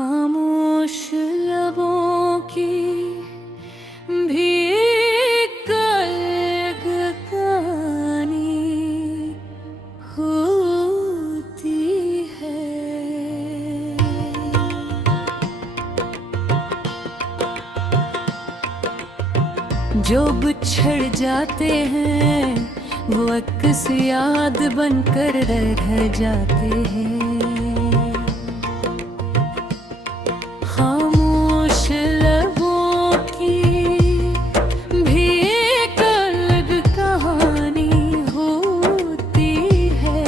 खामोश लबों की भी एक अलग कहानी होती है। जो बिछड़ जाते हैं वो अक्स याद बनकर रह जाते हैं। खामोश लबों की भी एक अलग कहानी होती है।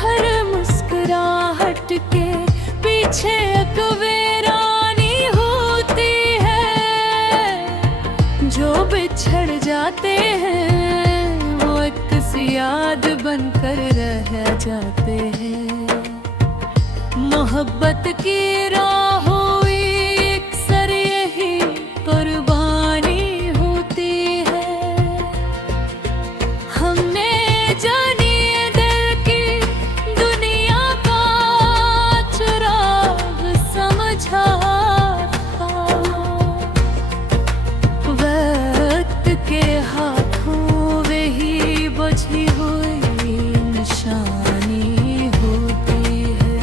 हर मुस्कुराहट के पीछे एक वीरानी होती है। जो बिछड़ जाते हैं वो अक्स याद बनकर रह जाते हैं। मोहब्बत की राहों अक्सर यही कुर्बानी होती है। हमने जानी दिल की दुनिया का चिराग समझा था। वक्त के हाथों वही बुझी हुई निशानी होती है।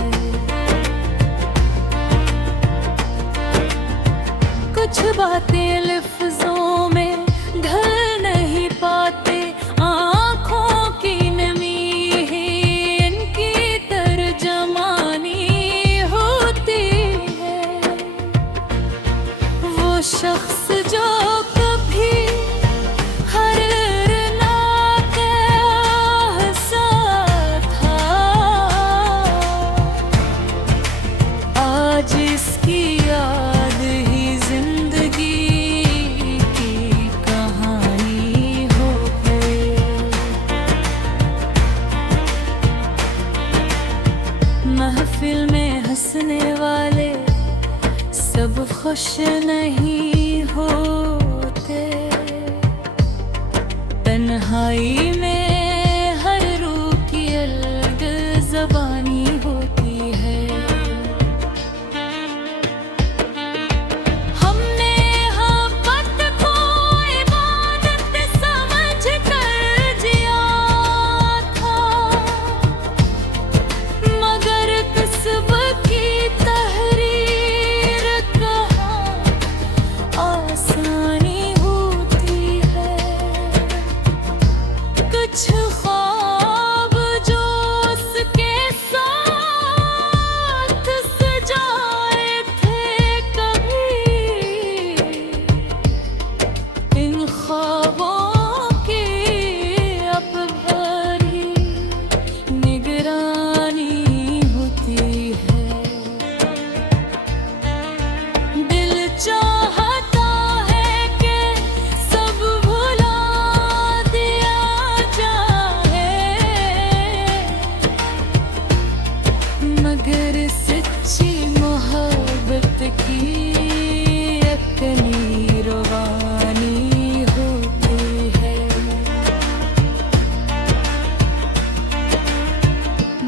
कुछ बातें लफ्जों में ढल नहीं पाते। आँखों की नमी ही इनकी तर्जमानी होती है। वो शख्स जो कभी हर रौनक हंसा था, आज इसकी याद ही जिंदगी की कहानी हो गई। महफिल में हंसने वाले सब खुश नहीं होते। तन्हाई में हर रूह की अलग ज़बानी होती है। हमने मोहब्बत को इबादत समझ कर जिया था, मगर कस्ब की तहरीर कहाँ आसानी होती है। कुछ ख्वाब जो उसके साथ सजाए थे कभी, इन ख्वाबों की अब भरी निगरानी होती है। दिल चाहता है कि सब भुला दिया जाए, मगर सच्ची मोहब्बत की अपनी रवानी होती है।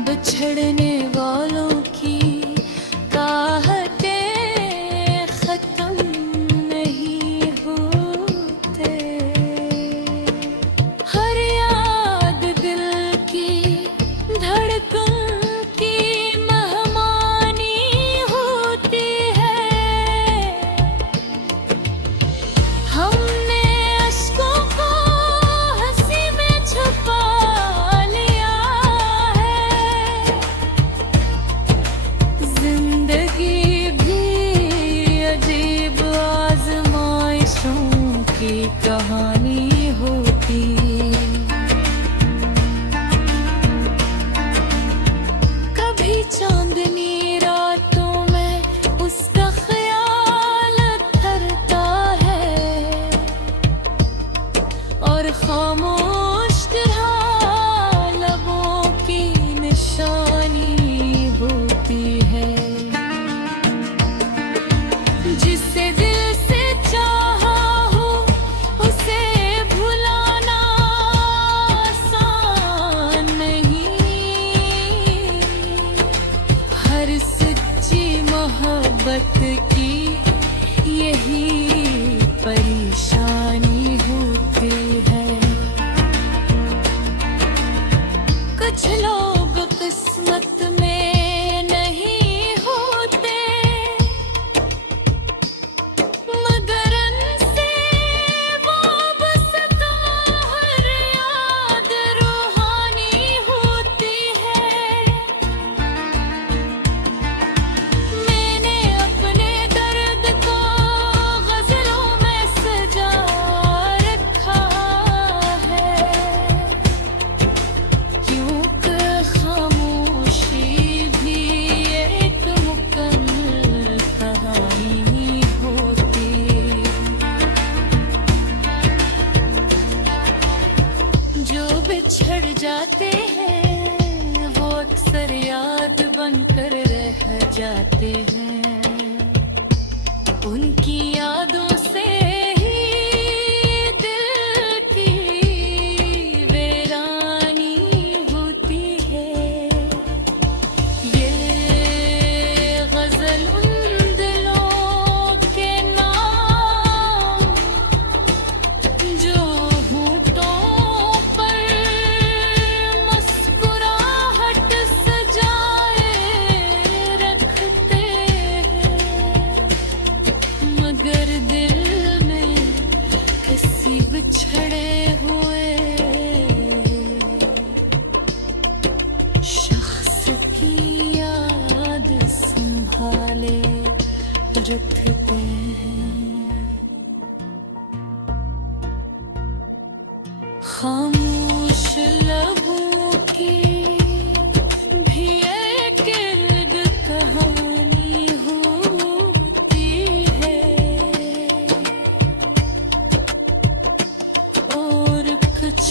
बिछड़ने वालों की आहटें खत्म नहीं होते। हर याद दिल की धड़कन की मेहमानी होती है। हमने अश्कों को हंसी में छुपा लिया है। मोहब्बत की यही परेशानी होती है। कुछ लोग किस्मत में नहीं होते, मगर उनसे वाबस्ता हर याद रूहानी होती है। मैंने अपने दर्द को गज़लों में सजा रखा है, क्योंकि खामोशी भी एक मुकम्मल कहानी होती। जो बिछड़ जाते हैं वो अक्सर याद बनकर रह जाते हैं, उनकी यादों से ही दिल की वीरानी होती है। ये गज़ल उन दिलों के नाम जो होठों पर मुस्कुराहट सजाए रखते हैं, मगर दिल में किसी बिछड़े हुए शख्स की याद संभाले रखते हैं। खामोश लबों की भी एक इर्द कहानी होती है, और कुछ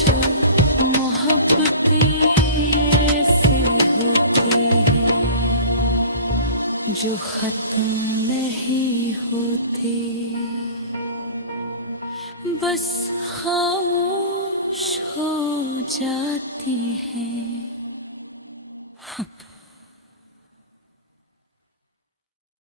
मोहब्बतें ऐसी होती है जो खत्म नहीं होती, बस खामोश हो जाती हैं।